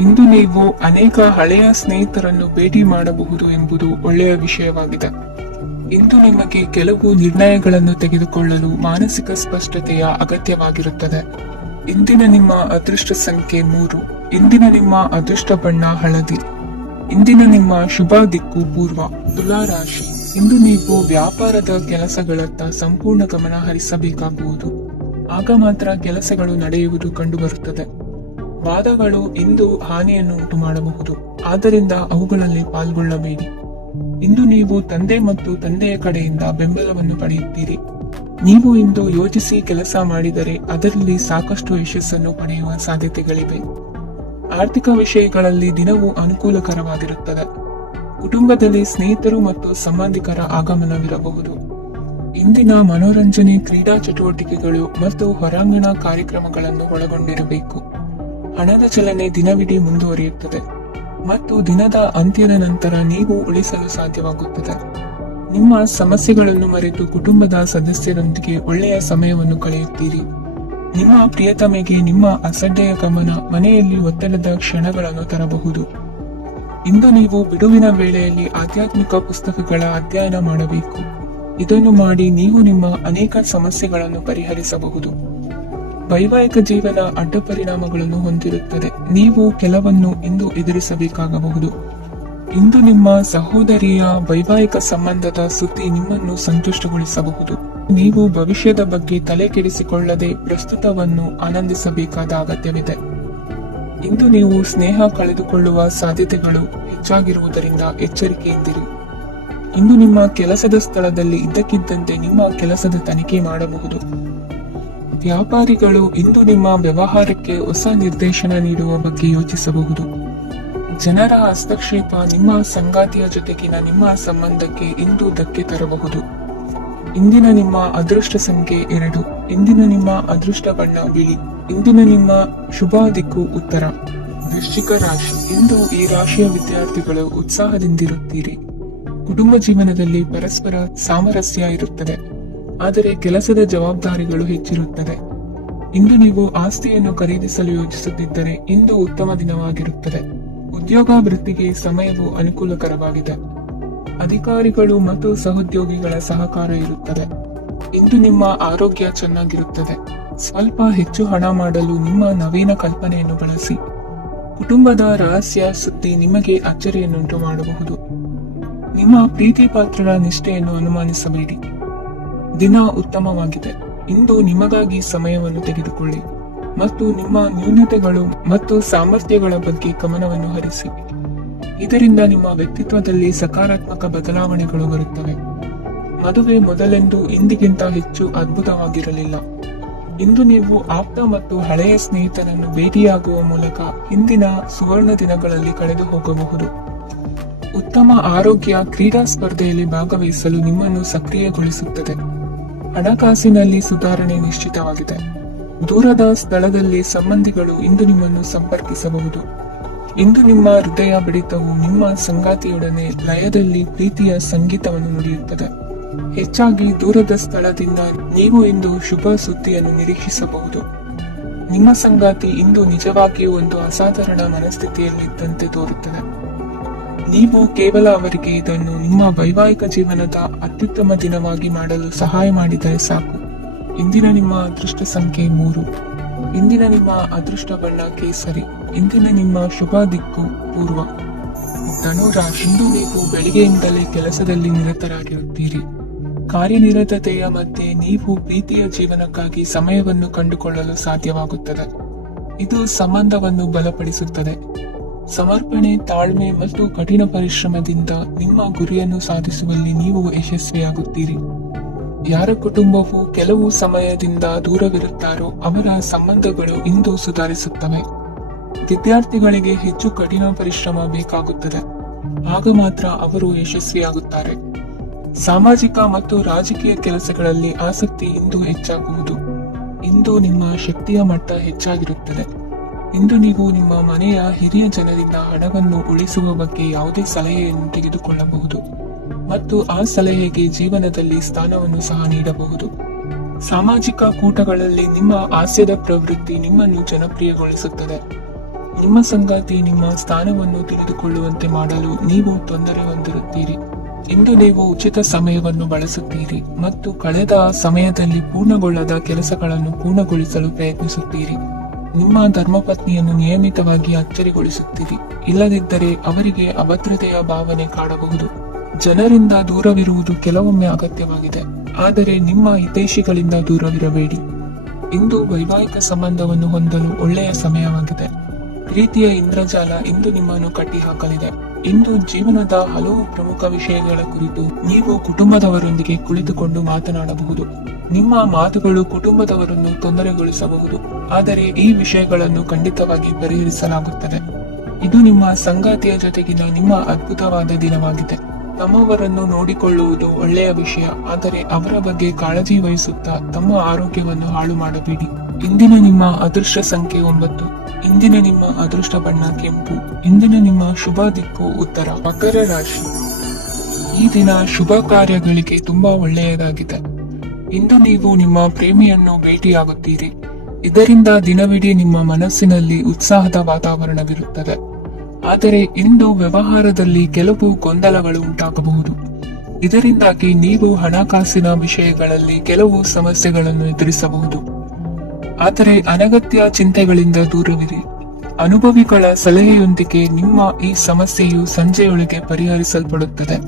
ಇಂದು ನೀವು ಅನೇಕ ಹಳೆಯ ಸ್ನೇಹಿತರನ್ನು ಭೇಟಿ ಮಾಡಬಹುದು ಎಂಬುದು ಒಳ್ಳೆಯ ವಿಷಯವಾಗಿದೆ. ಇಂದು ನಿಮಗೆ ಕೆಲವು ನಿರ್ಣಯಗಳನ್ನು ತೆಗೆದುಕೊಳ್ಳಲು ಮಾನಸಿಕ ಸ್ಪಷ್ಟತೆಯ ಅಗತ್ಯವಾಗಿರುತ್ತದೆ. ಇಂದಿನ ನಿಮ್ಮ ಅದೃಷ್ಟ ಸಂಖ್ಯೆ 3. ಇಂದಿನ ನಿಮ್ಮ ಅದೃಷ್ಟ ಬಣ್ಣ ಹಳದಿ. ಇಂದಿನ ನಿಮ್ಮ ಶುಭ ದಿಕ್ಕು ಪೂರ್ವ. ತುಲಾ ರಾಶಿ. ಇಂದು ನೀವು ವ್ಯಾಪಾರದ ಕೆಲಸಗಳತ್ತ ಸಂಪೂರ್ಣ ಗಮನ ಹರಿಸಬೇಕಾಗುವುದು. ಆಗ ಮಾತ್ರ ಕೆಲಸಗಳು ನಡೆಯುವುದು ಕಂಡುಬರುತ್ತದೆ. ವಾದಗಳು ಇಂದು ಹಾನಿಯನ್ನು ಉಂಟು ಮಾಡಬಹುದು, ಆದ್ದರಿಂದ ಅವುಗಳಲ್ಲಿ ಪಾಲ್ಗೊಳ್ಳಬೇಡಿ. ಇಂದು ನೀವು ತಂದೆ ಮತ್ತು ತಂದೆಯ ಕಡೆಯಿಂದ ಬೆಂಬಲವನ್ನು ಪಡೆಯುತ್ತೀರಿ. ನೀವು ಇಂದು ಯೋಚಿಸಿ ಕೆಲಸ ಮಾಡಿದರೆ ಅದರಲ್ಲಿ ಸಾಕಷ್ಟು ಯಶಸ್ಸನ್ನು ಪಡೆಯುವ ಸಾಧ್ಯತೆಗಳಿವೆ. ಆರ್ಥಿಕ ವಿಷಯಗಳಲ್ಲಿ ದಿನವೂ ಅನುಕೂಲಕರವಾಗಿರುತ್ತದೆ. ಕುಟುಂಬದಲ್ಲಿ ಸ್ನೇಹಿತರು ಮತ್ತು ಸಂಬಂಧಿಕರ ಆಗಮನವಿರಬಹುದು. ಇಂದಿನ ಮನೋರಂಜನೆ ಕ್ರೀಡಾ ಚಟುವಟಿಕೆಗಳು ಮತ್ತು ಹೊರಾಂಗಣ ಕಾರ್ಯಕ್ರಮಗಳನ್ನು ಒಳಗೊಂಡಿರಬೇಕು. ಹಣದ ಚಲನೆ ದಿನವಿಡೀ ಮುಂದುವರಿಯುತ್ತದೆ ಮತ್ತು ದಿನದ ಅಂತ್ಯದ ನಂತರ ನೀವು ಉಳಿಸಲು ಸಾಧ್ಯವಾಗುತ್ತದೆ. ನಿಮ್ಮ ಸಮಸ್ಯೆಗಳನ್ನು ಮರೆತು ಕುಟುಂಬದ ಸದಸ್ಯರೊಂದಿಗೆ ಒಳ್ಳೆಯ ಸಮಯವನ್ನು ಕಳೆಯುತ್ತೀರಿ. ನಿಮ್ಮ ಪ್ರಿಯತಮೆಗೆ ನಿಮ್ಮ ಅಸಡ್ಡೆಯ ಗಮನ ಮನೆಯಲ್ಲಿ ಒತ್ತಡದ ಕ್ಷಣಗಳನ್ನು ತರಬಹುದು. ಇಂದು ನೀವು ಬಿಡುವಿನ ವೇಳೆಯಲ್ಲಿ ಆಧ್ಯಾತ್ಮಿಕ ಪುಸ್ತಕಗಳ ಅಧ್ಯಯನ ಮಾಡಬೇಕು. ಇದನ್ನು ಮಾಡಿ ನೀವು ನಿಮ್ಮ ಅನೇಕ ಸಮಸ್ಯೆಗಳನ್ನು ಪರಿಹರಿಸಬಹುದು. ವೈವಾಹಿಕ ಜೀವನ ಅಡ್ಡ ಪರಿಣಾಮಗಳನ್ನು ಹೊಂದಿರುತ್ತದೆ. ನೀವು ಕೆಲವನ್ನು ಇಂದು ಎದುರಿಸಬೇಕಾಗಬಹುದು. ಇಂದು ನಿಮ್ಮ ಸಹೋದರಿಯ ವೈವಾಹಿಕ ಸಂಬಂಧದ ಸುದ್ದಿ ನಿಮ್ಮನ್ನು ಸಂತುಷ್ಟಗೊಳಿಸಬಹುದು. ನೀವು ಭವಿಷ್ಯದ ಬಗ್ಗೆ ತಲೆ ಕೆಡಿಸಿಕೊಳ್ಳದೆ ಪ್ರಸ್ತುತವನ್ನು ಆನಂದಿಸಬೇಕಾದ ಅಗತ್ಯವಿದೆ. ಇಂದು ನೀವು ಸ್ನೇಹ ಕಳೆದುಕೊಳ್ಳುವ ಸಾಧ್ಯತೆಗಳು ಹೆಚ್ಚಾಗಿರುವುದರಿಂದ ಎಚ್ಚರಿಕೆಯಿಂದಿರಿ. ಇಂದು ನಿಮ್ಮ ಕೆಲಸದ ಸ್ಥಳದಲ್ಲಿ ಇದ್ದಕ್ಕಿದ್ದಂತೆ ನಿಮ್ಮ ಕೆಲಸದ ತನಿಖೆ ಮಾಡಬಹುದು. ವ್ಯಾಪಾರಿಗಳು ಇಂದು ನಿಮ್ಮ ವ್ಯವಹಾರಕ್ಕೆ ಹೊಸ ನಿರ್ದೇಶನ ನೀಡುವ ಬಗ್ಗೆ ಯೋಚಿಸಬಹುದು. ಜನರ ಹಸ್ತಕ್ಷೇಪ ನಿಮ್ಮ ಸಂಗಾತಿಯ ಜೊತೆಗಿನ ನಿಮ್ಮ ಸಂಬಂಧಕ್ಕೆ ಇಂದು ಧಕ್ಕೆ ತರಬಹುದು. ಇಂದಿನ ನಿಮ್ಮ ಅದೃಷ್ಟ ಸಂಖ್ಯೆ 2. ಇಂದಿನ ನಿಮ್ಮ ಅದೃಷ್ಟ ಬಣ್ಣ ಬಿಳಿ. ಇಂದಿನ ನಿಮ್ಮ ಶುಭ ದಿಕ್ಕು ಉತ್ತರ. ವೃಶ್ಚಿಕ ರಾಶಿ. ಇಂದು ಈ ರಾಶಿಯ ವಿದ್ಯಾರ್ಥಿಗಳು ಉತ್ಸಾಹದಿಂದಿರುತ್ತೀರಿ. ಕುಟುಂಬ ಜೀವನದಲ್ಲಿ ಪರಸ್ಪರ ಸಾಮರಸ್ಯ ಇರುತ್ತದೆ, ಆದರೆ ಕೆಲಸದ ಜವಾಬ್ದಾರಿಗಳು ಹೆಚ್ಚಿರುತ್ತದೆ. ಇಂದು ನೀವು ಆಸ್ತಿಯನ್ನು ಖರೀದಿಸಲು ಯೋಚಿಸುತ್ತಿದ್ದರೆ ಇಂದು ಉತ್ತಮ ದಿನವಾಗಿರುತ್ತದೆ. ಉದ್ಯೋಗಾಭಿವೃದ್ಧಿಗೆ ಸಮಯವು ಅನುಕೂಲಕರವಾಗಿದೆ. ಅಧಿಕಾರಿಗಳು ಮತ್ತು ಸಹೋದ್ಯೋಗಿಗಳ ಸಹಕಾರ ಇರುತ್ತದೆ. ಇಂದು ನಿಮ್ಮ ಆರೋಗ್ಯ ಚೆನ್ನಾಗಿರುತ್ತದೆ. ಸ್ವಲ್ಪ ಹೆಚ್ಚು ಹಣ ಮಾಡಲು ನಿಮ್ಮ ನವೀನ ಕಲ್ಪನೆಯನ್ನು ಬಳಸಿ. ಕುಟುಂಬದ ರಹಸ್ಯ ಸುದ್ದಿ ನಿಮಗೆ ಅಚ್ಚರಿಯನ್ನುಂಟು ಮಾಡಬಹುದು. ನಿಮ್ಮ ಪ್ರೀತಿ ಪಾತ್ರರ ನಿಷ್ಠೆಯನ್ನು ಅನುಮಾನಿಸಬೇಡಿ. ದಿನ ಉತ್ತಮವಾಗಿದೆ. ಇಂದು ನಿಮಗಾಗಿ ಸಮಯವನ್ನು ತೆಗೆದುಕೊಳ್ಳಿ ಮತ್ತು ನಿಮ್ಮ ನ್ಯೂನತೆಗಳು ಮತ್ತು ಸಾಮರ್ಥ್ಯಗಳ ಬಗ್ಗೆ ಗಮನವನ್ನು ಹರಿಸಿ. ಇದರಿಂದ ನಿಮ್ಮ ವ್ಯಕ್ತಿತ್ವದಲ್ಲಿ ಸಕಾರಾತ್ಮಕ ಬದಲಾವಣೆಗಳು ಬರುತ್ತವೆ. ಮದುವೆ ಮೊದಲೆಂದು ಇಂದಿಗಿಂತ ಹೆಚ್ಚು ಅದ್ಭುತವಾಗಿರಲಿಲ್ಲ. ಇಂದು ನೀವು ಆಪ್ತ ಮತ್ತು ಹಳೆಯ ಸ್ನೇಹಿತರನ್ನು ಭೇಟಿಯಾಗುವ ಮೂಲಕ ಹಿಂದಿನ ಸುವರ್ಣ ದಿನಗಳಲ್ಲಿ ಕಳೆದು ಹೋಗಬಹುದು. ಉತ್ತಮ ಆರೋಗ್ಯ ಕ್ರೀಡಾ ಸ್ಪರ್ಧೆಯಲ್ಲಿ ಭಾಗವಹಿಸಲು ನಿಮ್ಮನ್ನು ಸಕ್ರಿಯಗೊಳಿಸುತ್ತದೆ. ಹಣಕಾಸಿನಲ್ಲಿ ಸುಧಾರಣೆ ನಿಶ್ಚಿತವಾಗಿದೆ. ದೂರದ ಸ್ಥಳದಲ್ಲಿ ಸಂಬಂಧಿಗಳು ಇಂದು ನಿಮ್ಮನ್ನು ಸಂಪರ್ಕಿಸಬಹುದು. ಇಂದು ನಿಮ್ಮ ಹೃದಯ ಬಡಿತವು ನಿಮ್ಮ ಸಂಗಾತಿಯೊಡನೆ ಲಯದಲ್ಲಿ ಪ್ರೀತಿಯ ಸಂಗೀತವನ್ನು ನುಡಿಯುತ್ತದೆ. ಹೆಚ್ಚಾಗಿ ದೂರದ ಸ್ಥಳದಿಂದ ನೀವು ಇಂದು ಶುಭ ಸುದ್ದಿಯನ್ನು ನಿರೀಕ್ಷಿಸಬಹುದು. ನಿಮ್ಮ ಸಂಗಾತಿ ಇಂದು ನಿಜವಾಗಿಯೂ ಒಂದು ಅಸಾಧಾರಣ ಮನಸ್ಥಿತಿಯಲ್ಲಿದ್ದಂತೆ ತೋರುತ್ತದೆ. ನೀವು ಕೇವಲ ಅವರಿಗೆ ಇದನ್ನು ನಿಮ್ಮ ವೈವಾಹಿಕ ಜೀವನದ ಅತ್ಯುತ್ತಮ ದಿನವಾಗಿ ಮಾಡಲು ಸಹಾಯ ಮಾಡಿದರೆ ಸಾಕು. ಇಂದಿನ ನಿಮ್ಮ ಅದೃಷ್ಟ ಸಂಖ್ಯೆ 3. ಇಂದಿನ ನಿಮ್ಮ ಅದೃಷ್ಟ ಬಣ್ಣ ಕೇಸರಿ. ಇಂದಿನ ನಿಮ್ಮ ಶುಭ ದಿಕ್ಕು ಪೂರ್ವ. ಧನು ರಾಶಿ. ಇಂದು ನೀವು ಬೆಳಿಗ್ಗೆಯಿಂದಲೇ ಕೆಲಸದಲ್ಲಿ ನಿರತರಾಗಿರುತ್ತೀರಿ. ಕಾರ್ಯನಿರತತೆಯ ಮಧ್ಯೆ ನೀವು ಪ್ರೀತಿಯ ಜೀವನಕ್ಕಾಗಿ ಸಮಯವನ್ನು ಕಂಡುಕೊಳ್ಳಲು ಸಾಧ್ಯವಾಗುತ್ತದೆ. ಇದು ಸಂಬಂಧವನ್ನು ಬಲಪಡಿಸುತ್ತದೆ. ಸಮರ್ಪಣೆ, ತಾಳ್ಮೆ ಮತ್ತು ಕಠಿಣ ಪರಿಶ್ರಮದಿಂದ ನಿಮ್ಮ ಗುರಿಯನ್ನು ಸಾಧಿಸುವಲ್ಲಿ ನೀವು ಯಶಸ್ವಿಯಾಗುತ್ತೀರಿ. ಯಾರ ಕುಟುಂಬವು ಕೆಲವು ಸಮಯದಿಂದ ದೂರವಿರುತ್ತಾರೋ ಅವರ ಸಂಬಂಧಗಳು ಇಂದು ಸುಧಾರಿಸುತ್ತವೆ. ವಿದ್ಯಾರ್ಥಿಗಳಿಗೆ ಹೆಚ್ಚು ಕಠಿಣ ಪರಿಶ್ರಮ ಬೇಕಾಗುತ್ತದೆ, ಆಗ ಮಾತ್ರ ಅವರು ಯಶಸ್ವಿಯಾಗುತ್ತಾರೆ. ಸಾಮಾಜಿಕ ಮತ್ತು ರಾಜಕೀಯ ಕೆಲಸಗಳಲ್ಲಿ ಆಸಕ್ತಿ ಇಂದು ಹೆಚ್ಚಾಗುವುದು. ಇಂದು ನಿಮ್ಮ ಶಕ್ತಿಯ ಮಟ್ಟ ಹೆಚ್ಚಾಗಿರುತ್ತದೆ. ಇಂದು ನೀವು ನಿಮ್ಮ ಮನೆಯ ಹಿರಿಯ ಜನರಿಂದ ಹಣವನ್ನು ಉಳಿಸುವ ಬಗ್ಗೆ ಯಾವುದೇ ಸಲಹೆಯನ್ನು ತೆಗೆದುಕೊಳ್ಳಬಹುದು ಮತ್ತು ಆ ಸಲಹೆಗೆ ಜೀವನದಲ್ಲಿ ಸ್ಥಾನವನ್ನು ಸಹ ನೀಡಬಹುದು. ಸಾಮಾಜಿಕ ಕೂಟಗಳಲ್ಲಿ ನಿಮ್ಮ ಹಾಸ್ಯದ ಪ್ರವೃತ್ತಿ ನಿಮ್ಮನ್ನು ಜನಪ್ರಿಯಗೊಳಿಸುತ್ತದೆ. ನಿಮ್ಮ ಸಂಗಾತಿ ನಿಮ್ಮ ಸ್ಥಾನವನ್ನು ತಿಳಿದುಕೊಳ್ಳುವಂತೆ ಮಾಡಲು ನೀವು ತೊಂದರೆ ಹೊಂದಿರುತ್ತೀರಿ. ಇಂದು ನೀವು ಉಚಿತ ಸಮಯವನ್ನು ಬಳಸುತ್ತೀರಿ ಮತ್ತು ಕಳೆದ ಸಮಯದಲ್ಲಿ ಪೂರ್ಣಗೊಳ್ಳದ ಕೆಲಸಗಳನ್ನು ಪೂರ್ಣಗೊಳಿಸಲು ಪ್ರಯತ್ನಿಸುತ್ತೀರಿ. ನಿಮ್ಮ ಧರ್ಮಪತ್ನಿಯನ್ನು ನಿಯಮಿತವಾಗಿ ಅಚ್ಚರಿಗೊಳಿಸುತ್ತೀರಿ, ಇಲ್ಲದಿದ್ದರೆ ಅವರಿಗೆ ಅಭದ್ರತೆಯ ಭಾವನೆ ಕಾಡಬಹುದು. ಜನರಿಂದ ದೂರವಿರುವುದು ಕೆಲವೊಮ್ಮೆ ಅಗತ್ಯವಾಗಿದೆ, ಆದರೆ ನಿಮ್ಮ ಹಿತೈಷಿಗಳಿಂದ ದೂರವಿರಬೇಡಿ. ಇಂದು ವೈವಾಹಿಕ ಸಂಬಂಧವನ್ನು ಹೊಂದಲು ಒಳ್ಳೆಯ ಸಮಯವಾಗಿದೆ. ಪ್ರೀತಿಯ ಇಂದ್ರಜಾಲ ಇಂದು ನಿಮ್ಮನ್ನು ಕಟ್ಟಿಹಾಕಲಿದೆ. ಇಂದು ಜೀವನದ ಹಲವು ಪ್ರಮುಖ ವಿಷಯಗಳ ಕುರಿತು ನೀವು ಕುಟುಂಬದವರೊಂದಿಗೆ ಕುಳಿತುಕೊಂಡು ಮಾತನಾಡಬಹುದು. ನಿಮ್ಮ ಮಾತುಗಳು ಕುಟುಂಬದವರನ್ನು ತೊಂದರೆಗೊಳಿಸಬಹುದು, ಆದರೆ ಈ ವಿಷಯಗಳನ್ನು ಖಂಡಿತವಾಗಿ ಪರಿಹರಿಸಲಾಗುತ್ತದೆ. ಇದು ನಿಮ್ಮ ಸಂಗಾತಿಯ ಜೊತೆಗಿನ ನಿಮ್ಮ ಅದ್ಭುತವಾದ ದಿನವಾಗಿದೆ. ತಮ್ಮವರನ್ನು ನೋಡಿಕೊಳ್ಳುವುದು ಒಳ್ಳೆಯ ವಿಷಯ, ಆದರೆ ಅವರ ಬಗ್ಗೆ ಕಾಳಜಿ ವಹಿಸುತ್ತಾ ತಮ್ಮ ಆರೋಗ್ಯವನ್ನು ಹಾಳು ಮಾಡಬೇಡಿ. ಇಂದಿನ ನಿಮ್ಮ ಅದೃಷ್ಟ ಸಂಖ್ಯೆ 9. ಇಂದಿನ ನಿಮ್ಮ ಅದೃಷ್ಟ ಬಣ್ಣ ಕೆಂಪು. ಇಂದಿನ ನಿಮ್ಮ ಶುಭ ದಿಕ್ಕು ಉತ್ತರ. ಮಕರ ರಾಶಿ. ಈ ದಿನ ಶುಭ ಕಾರ್ಯಗಳಿಗೆ ತುಂಬಾ ಒಳ್ಳೆಯದಾಗಿದೆ. ಇಂದು ನೀವು ನಿಮ್ಮ ಪ್ರೇಮಿಯನ್ನು ಭೇಟಿಯಾಗುತ್ತೀರಿ. ಇದರಿಂದ ದಿನವಿಡೀ ನಿಮ್ಮ ಮನಸ್ಸಿನಲ್ಲಿ ಉತ್ಸಾಹದ ವಾತಾವರಣವಿರುತ್ತದೆ. ಆದರೆ ಇಂದು ವ್ಯವಹಾರದಲ್ಲಿ ಕೆಲವು ಗೊಂದಲಗಳು ಉಂಟಾಗಬಹುದು. ಇದರಿಂದಾಗಿ ನೀವು ಹಣಕಾಸಿನ ವಿಷಯಗಳಲ್ಲಿ ಕೆಲವು ಸಮಸ್ಯೆಗಳನ್ನು ಎದುರಿಸಬಹುದು. ಆದರೆ ಅನಗತ್ಯ ಚಿಂತೆಗಳಿಂದ ದೂರವಿರಿ. ಅನುಭವಿಗಳ ಸಲಹೆಯೊಂದಿಗೆ ನಿಮ್ಮ ಈ ಸಮಸ್ಯೆಯು ಸಂಜೆಯೊಳಗೆ ಪರಿಹರಿಸಲ್ಪಡುತ್ತದೆ.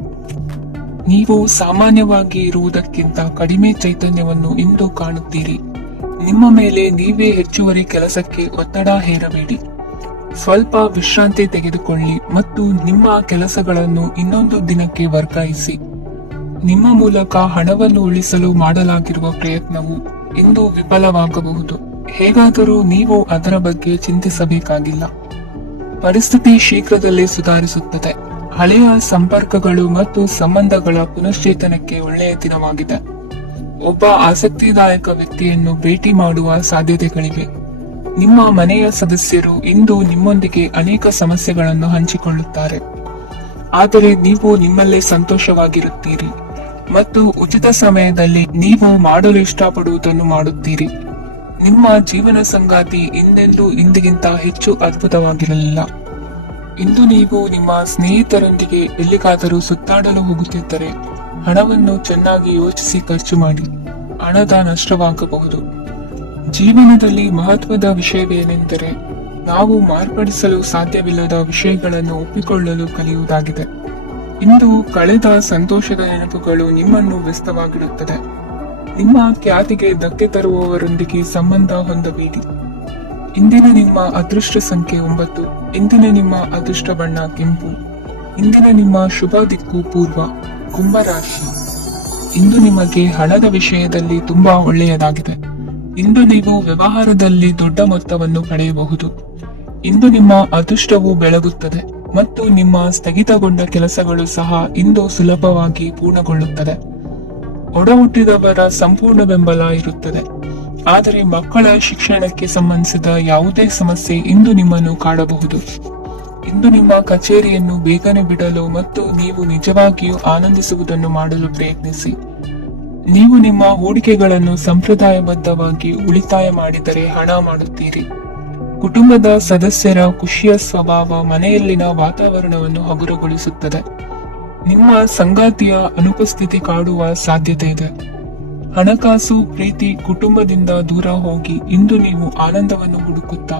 ನೀವು ಸಾಮಾನ್ಯವಾಗಿ ಇರುವುದಕ್ಕಿಂತ ಕಡಿಮೆ ಚೈತನ್ಯವನ್ನು ಇಂದು ಕಾಣುತ್ತೀರಿ. ನಿಮ್ಮ ಮೇಲೆ ನೀವೇ ಹೆಚ್ಚುವರಿ ಕೆಲಸಕ್ಕೆ ಒತ್ತಡ ಹೇರಬೇಡಿ. ಸ್ವಲ್ಪ ವಿಶ್ರಾಂತಿ ತೆಗೆದುಕೊಳ್ಳಿ ಮತ್ತು ನಿಮ್ಮ ಕೆಲಸಗಳನ್ನು ಇನ್ನೊಂದು ದಿನಕ್ಕೆ ವರ್ಗಾಯಿಸಿ. ನಿಮ್ಮ ಮೂಲಕ ಹಣವನ್ನು ಉಳಿಸಲು ಮಾಡಲಾಗಿರುವ ಪ್ರಯತ್ನವು ಇಂದು ವಿಫಲವಾಗಬಹುದು. ಹೇಗಾದರೂ ನೀವು ಅದರ ಬಗ್ಗೆ ಚಿಂತಿಸಬೇಕಾಗಿಲ್ಲ. ಪರಿಸ್ಥಿತಿ ಶೀಘ್ರದಲ್ಲೇ ಸುಧಾರಿಸುತ್ತದೆ. ಹಳೆಯ ಸಂಪರ್ಕಗಳು ಮತ್ತು ಸಂಬಂಧಗಳ ಪುನಶ್ಚೇತನಕ್ಕೆ ಒಳ್ಳೆಯ ದಿನವಾಗಿದೆ. ಒಬ್ಬ ಆಸಕ್ತಿದಾಯಕ ವ್ಯಕ್ತಿಯನ್ನು ಭೇಟಿ ಮಾಡುವ ಸಾಧ್ಯತೆಗಳಿವೆ. ನಿಮ್ಮ ಮನೆಯ ಸದಸ್ಯರು ಇಂದು ನಿಮ್ಮೊಂದಿಗೆ ಅನೇಕ ಸಮಸ್ಯೆಗಳನ್ನು ಹಂಚಿಕೊಳ್ಳುತ್ತಾರೆ, ಆದರೆ ನೀವು ನಿಮ್ಮಲ್ಲೇ ಸಂತೋಷವಾಗಿರುತ್ತೀರಿ ಮತ್ತು ಉಚಿತ ಸಮಯದಲ್ಲಿ ನೀವು ಮಾಡಲು ಇಷ್ಟಪಡುವುದನ್ನು ಮಾಡುತ್ತೀರಿ. ನಿಮ್ಮ ಜೀವನ ಸಂಗಾತಿ ಇಂದೆಂದೂ ಇಂದಿಗಿಂತ ಹೆಚ್ಚು ಅದ್ಭುತವಾಗಿರಲಿಲ್ಲ. ಇಂದು ನೀವು ನಿಮ್ಮ ಸ್ನೇಹಿತರೊಂದಿಗೆ ಎಲ್ಲಿಗಾದರೂ ಸುತ್ತಾಡಲು ಹೋಗುತ್ತಿದ್ದರೆ ಹಣವನ್ನು ಚೆನ್ನಾಗಿ ಯೋಚಿಸಿ ಖರ್ಚು ಮಾಡಿ. ಹಣದ ನಷ್ಟವಾಗಬಹುದು. ಜೀವನದಲ್ಲಿ ಮಹತ್ವದ ವಿಷಯವೇನೆಂದರೆ ನಾವು ಮಾರ್ಪಡಿಸಲು ಸಾಧ್ಯವಿಲ್ಲದ ವಿಷಯಗಳನ್ನು ಒಪ್ಪಿಕೊಳ್ಳಲು ಕಲಿಯುವುದಾಗಿದೆ. ಇಂದು ಕಳೆದ ಸಂತೋಷದ ನೆನಪುಗಳು ನಿಮ್ಮನ್ನು ವ್ಯಸ್ತವಾಗಿಡುತ್ತದೆ. ನಿಮ್ಮ ಖ್ಯಾತಿಗೆ ಧಕ್ಕೆ ತರುವವರೊಂದಿಗೆ ಸಂಬಂಧ ಹೊಂದಬೇಡಿ. ಇಂದಿನ ನಿಮ್ಮ ಅದೃಷ್ಟ ಸಂಖ್ಯೆ 9. ಇಂದಿನ ನಿಮ್ಮ ಅದೃಷ್ಟ ಬಣ್ಣ ಕೆಂಪು. ಇಂದಿನ ನಿಮ್ಮ ಶುಭ ದಿಕ್ಕು ಪೂರ್ವ. ಕುಂಭರಾಶಿ. ಇಂದು ನಿಮಗೆ ಹಣದ ವಿಷಯದಲ್ಲಿ ತುಂಬಾ ಒಳ್ಳೆಯದಾಗಿದೆ. ಇಂದು ನೀವು ವ್ಯವಹಾರದಲ್ಲಿ ದೊಡ್ಡ ಮೊತ್ತವನ್ನು ಪಡೆಯಬಹುದು. ಇಂದು ನಿಮ್ಮ ಅದೃಷ್ಟವು ಬೆಳಗುತ್ತದೆ ಮತ್ತು ನಿಮ್ಮ ಸ್ಥಗಿತಗೊಂಡ ಕೆಲಸಗಳು ಸಹ ಇಂದು ಸುಲಭವಾಗಿ ಪೂರ್ಣಗೊಳ್ಳುತ್ತದೆ. ಒಡಹುಟ್ಟಿದವರ ಸಂಪೂರ್ಣ ಬೆಂಬಲ ಇರುತ್ತದೆ, ಆದರೆ ಮಕ್ಕಳ ಶಿಕ್ಷಣಕ್ಕೆ ಸಂಬಂಧಿಸಿದ ಯಾವುದೇ ಸಮಸ್ಯೆ ಇಂದು ನಿಮ್ಮನ್ನು ಕಾಡಬಹುದು. ಇಂದು ನಿಮ್ಮ ಕಚೇರಿಯನ್ನು ಬೇಗನೆ ಬಿಡಲು ಮತ್ತು ನೀವು ನಿಜವಾಗಿಯೂ ಆನಂದಿಸುವುದನ್ನು ಮಾಡಲು ಪ್ರಯತ್ನಿಸಿ. ನೀವು ನಿಮ್ಮ ಹೂಡಿಕೆಗಳನ್ನು ಸಂಪ್ರದಾಯಬದ್ಧವಾಗಿ ಉಳಿತಾಯ ಮಾಡಿದರೆ ಹಣ ಮಾಡುತ್ತೀರಿ. ಕುಟುಂಬದ ಸದಸ್ಯರ ಖುಷಿಯ ಸ್ವಭಾವ ಮನೆಯಲ್ಲಿನ ವಾತಾವರಣವನ್ನು ಹಗುರಗೊಳಿಸುತ್ತದೆ. ನಿಮ್ಮ ಸಂಗಾತಿಯ ಅನುಪಸ್ಥಿತಿ ಕಾಡುವ ಸಾಧ್ಯತೆ ಇದೆ. ಹಣಕಾಸು, ಪ್ರೀತಿ, ಕುಟುಂಬದಿಂದ ದೂರ ಹೋಗಿ ಇಂದು ನೀವು ಆನಂದವನ್ನು ಹುಡುಕುತ್ತಾ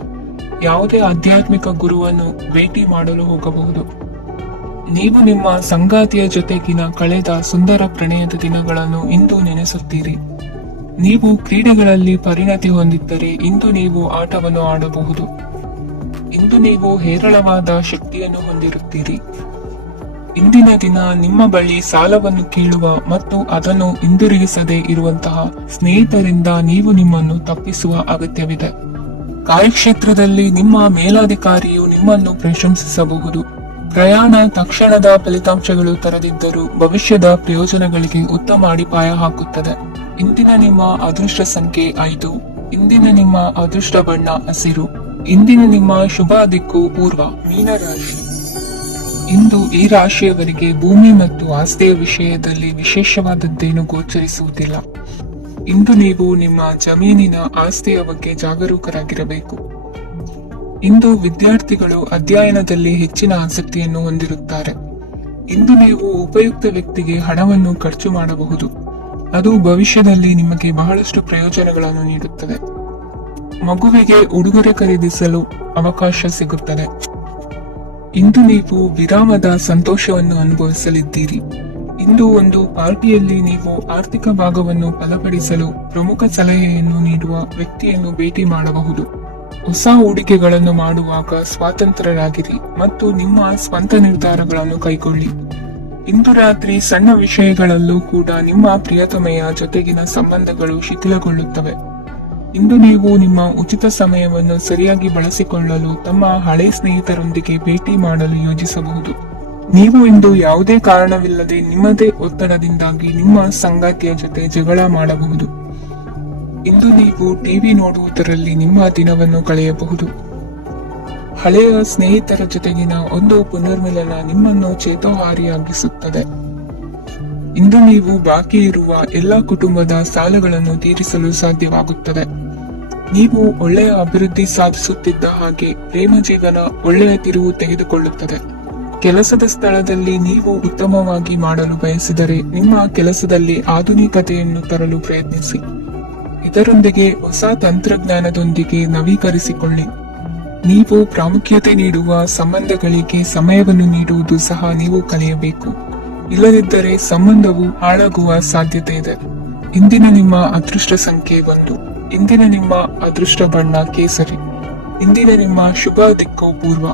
ಯಾವುದೇ ಆಧ್ಯಾತ್ಮಿಕ ಗುರುವನ್ನು ಭೇಟಿ ಮಾಡಲು ಹೋಗಬಹುದು. ನೀವು ನಿಮ್ಮ ಸಂಗಾತಿಯ ಜೊತೆಗಿನ ಕಳೆದ ಸುಂದರ ಪ್ರಣಯದ ದಿನಗಳನ್ನು ಇಂದು ನೆನೆಸುತ್ತೀರಿ. ನೀವು ಕ್ರೀಡೆಗಳಲ್ಲಿ ಪರಿಣತಿ ಹೊಂದಿದ್ದರೆ ಇಂದು ನೀವು ಆಟವನ್ನು ಆಡಬಹುದು. ಇಂದು ನೀವು ಹೇರಳವಾದ ಶಕ್ತಿಯನ್ನು ಹೊಂದಿರುತ್ತೀರಿ. ಇಂದಿನ ದಿನ ನಿಮ್ಮ ಬಳಿ ಸಾಲವನ್ನು ಕೇಳುವ ಮತ್ತು ಅದನ್ನು ಹಿಂದಿರುಗಿಸದೇ ಇರುವಂತಹ ಸ್ನೇಹಿತರಿಂದ ನೀವು ನಿಮ್ಮನ್ನು ತಪ್ಪಿಸುವ ಅಗತ್ಯವಿದೆ. ಕಾರ್ಯಕ್ಷೇತ್ರದಲ್ಲಿ ನಿಮ್ಮ ಮೇಲಾಧಿಕಾರಿಯು ನಿಮ್ಮನ್ನು ಪ್ರಶಂಸಿಸಬಹುದು. ಪ್ರಯಾಣ ತಕ್ಷಣದ ಫಲಿತಾಂಶಗಳು ತರದಿದ್ದರೂ ಭವಿಷ್ಯದ ಪ್ರಯೋಜನಗಳಿಗೆ ಉತ್ತಮ ಅಡಿಪಾಯ ಹಾಕುತ್ತದೆ. ಇಂದಿನ ನಿಮ್ಮ ಅದೃಷ್ಟ ಸಂಖ್ಯೆ 5. ಇಂದಿನ ನಿಮ್ಮ ಅದೃಷ್ಟ ಬಣ್ಣ ಹಸಿರು. ಇಂದಿನ ನಿಮ್ಮ ಶುಭ ದಿಕ್ಕು ಪೂರ್ವ. ಮೀನರಾಶಿ. ಇಂದು ಈ ರಾಶಿಯವರಿಗೆ ಭೂಮಿ ಮತ್ತು ಆಸ್ತಿಯ ವಿಷಯದಲ್ಲಿ ವಿಶೇಷವಾದದ್ದೇನು ಗೋಚರಿಸುವುದಿಲ್ಲ. ಇಂದು ನೀವು ನಿಮ್ಮ ಜಮೀನಿನ ಆಸ್ತಿಯ ಬಗ್ಗೆ ಜಾಗರೂಕರಾಗಿರಬೇಕು. ಇಂದು ವಿದ್ಯಾರ್ಥಿಗಳು ಅಧ್ಯಯನದಲ್ಲಿ ಹೆಚ್ಚಿನ ಆಸಕ್ತಿಯನ್ನು ಹೊಂದಿರುತ್ತಾರೆ. ಇಂದು ನೀವು ಉಪಯುಕ್ತ ವ್ಯಕ್ತಿಗೆ ಹಣವನ್ನು ಖರ್ಚು ಮಾಡಬಹುದು. ಅದು ಭವಿಷ್ಯದಲ್ಲಿ ನಿಮಗೆ ಬಹಳಷ್ಟು ಪ್ರಯೋಜನಗಳನ್ನು ನೀಡುತ್ತದೆ. ಮಗುವಿಗೆ ಉಡುಗೊರೆ ಖರೀದಿಸಲು ಅವಕಾಶ ಸಿಗುತ್ತದೆ. ಇಂದು ನೀವು ವಿರಾಮದ ಸಂತೋಷವನ್ನು ಅನುಭವಿಸಲಿದ್ದೀರಿ. ಇಂದು ಒಂದು ಪಾರ್ಟಿಯಲ್ಲಿ ನೀವು ಆರ್ಥಿಕ ಭಾಗವನ್ನು ಬಲಪಡಿಸಲು ಪ್ರಮುಖ ಸಲಹೆಯನ್ನು ನೀಡುವ ವ್ಯಕ್ತಿಯನ್ನು ಭೇಟಿ ಮಾಡಬಹುದು. ಹೊಸ ಹೂಡಿಕೆಗಳನ್ನು ಮಾಡುವಾಗ ಸ್ವಾತಂತ್ರ್ಯರಾಗಿರಿ ಮತ್ತು ನಿಮ್ಮ ಸ್ವಂತ ನಿರ್ಧಾರಗಳನ್ನು ಕೈಗೊಳ್ಳಿ. ಇಂದು ರಾತ್ರಿ ಸಣ್ಣ ವಿಷಯಗಳಲ್ಲೂ ಕೂಡ ನಿಮ್ಮ ಪ್ರಿಯತಮೆಯ ಜೊತೆಗಿನ ಸಂಬಂಧಗಳು ಶಿಥಿಲಗೊಳ್ಳುತ್ತವೆ. ಇಂದು ನೀವು ನಿಮ್ಮ ಉಚಿತ ಸಮಯವನ್ನು ಸರಿಯಾಗಿ ಬಳಸಿಕೊಳ್ಳಲು ತಮ್ಮ ಹಳೆ ಸ್ನೇಹಿತರೊಂದಿಗೆ ಭೇಟಿ ಮಾಡಲು ಯೋಜಿಸಬಹುದು. ನೀವು ಇಂದು ಯಾವುದೇ ಕಾರಣವಿಲ್ಲದೆ ನಿಮ್ಮದೇ ಒತ್ತಡದಿಂದಾಗಿ ನಿಮ್ಮ ಸಂಗಾತಿಯ ಜೊತೆ ಜಗಳ ಮಾಡಬಹುದು. ಇಂದು ನೀವು ಟಿವಿ ನೋಡುವುದರಲ್ಲಿ ನಿಮ್ಮ ದಿನವನ್ನು ಕಳೆಯಬಹುದು. ಹಳೆಯ ಸ್ನೇಹಿತರ ಜೊತೆಗಿನ ಒಂದು ಪುನರ್ಮಿಲನ ನಿಮ್ಮನ್ನು ಚೇತೋಹಾರಿಯಾಗಿಸುತ್ತದೆ. ಇಂದು ನೀವು ಬಾಕಿ ಇರುವ ಎಲ್ಲಾ ಕುಟುಂಬದ ಸಾಲಗಳನ್ನು ತೀರಿಸಲು ಸಾಧ್ಯವಾಗುತ್ತದೆ. ನೀವು ಒಳ್ಳೆಯ ಅಭಿವೃದ್ಧಿ ಸಾಧಿಸುತ್ತಿದ್ದ ಹಾಗೆ ಪ್ರೇಮ ಜೀವನ ಒಳ್ಳೆಯ ತಿರುವು ತೆಗೆದುಕೊಳ್ಳುತ್ತದೆ. ಕೆಲಸದ ಸ್ಥಳದಲ್ಲಿ ನೀವು ಉತ್ತಮವಾಗಿ ಮಾಡಲು ಬಯಸಿದರೆ ನಿಮ್ಮ ಕೆಲಸದಲ್ಲಿ ಆಧುನಿಕತೆಯನ್ನು ತರಲು ಪ್ರಯತ್ನಿಸಿ. ಇದರೊಂದಿಗೆ ಹೊಸ ತಂತ್ರಜ್ಞಾನದೊಂದಿಗೆ ನವೀಕರಿಸಿಕೊಳ್ಳಿ. ನೀವು ಪ್ರಾಮುಖ್ಯತೆ ನೀಡುವ ಸಂಬಂಧಗಳಿಗೆ ಸಮಯವನ್ನು ನೀಡುವುದು ಸಹ ನೀವು ಕಲಿಯಬೇಕು. ಇಲ್ಲದಿದ್ದರೆ ಸಂಬಂಧವು ಹಾಳಾಗುವ ಸಾಧ್ಯತೆ ಇದೆ. ಇಂದಿನ ನಿಮ್ಮ ಅದೃಷ್ಟ ಸಂಖ್ಯೆ 1. ಇಂದಿನ ನಿಮ್ಮ ಅದೃಷ್ಟ ಬಣ್ಣ ಕೇಸರಿ. ಇಂದಿನ ನಿಮ್ಮ ಶುಭ ದಿಕ್ಕು ಪೂರ್ವ.